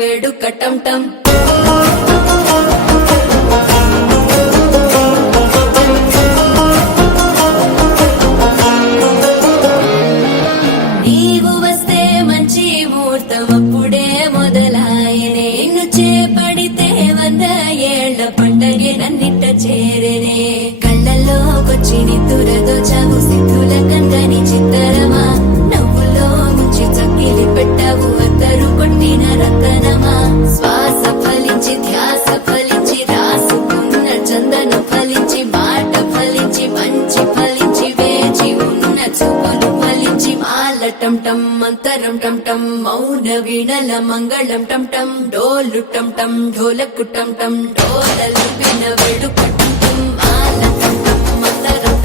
వేడుక టం టం నీవు వస్తే మంచి ముహూర్తం అప్పుడే మొదలాయనే నిన్ను చేపడితే 100 ఏళ్ల పండగే నన్నిట్ట చేరేనే కళ్ళల్లోకొచ్చి నిద్దురదోచావు సిద్ధుల కందని చిత్తరమా నవ్వులో ముంచి చక్కిలి పెట్టావు అద్దరు కొట్టిన రతనమా శ్వాస ఫలించి ధ్యాస ఫలించి రాసుకున్న చందన ఫలించి మాట ఫలించి మంచి ఫలించి వేచి ఉన్న చూపులు ఫలించి మాల టం టం మంతరం టం టం మౌన వీణల మంగళం టం టం డోలు టం టం ఢోలకు టం టం డోలలు విన వేడుక టం టం మాల టం టం మంతరం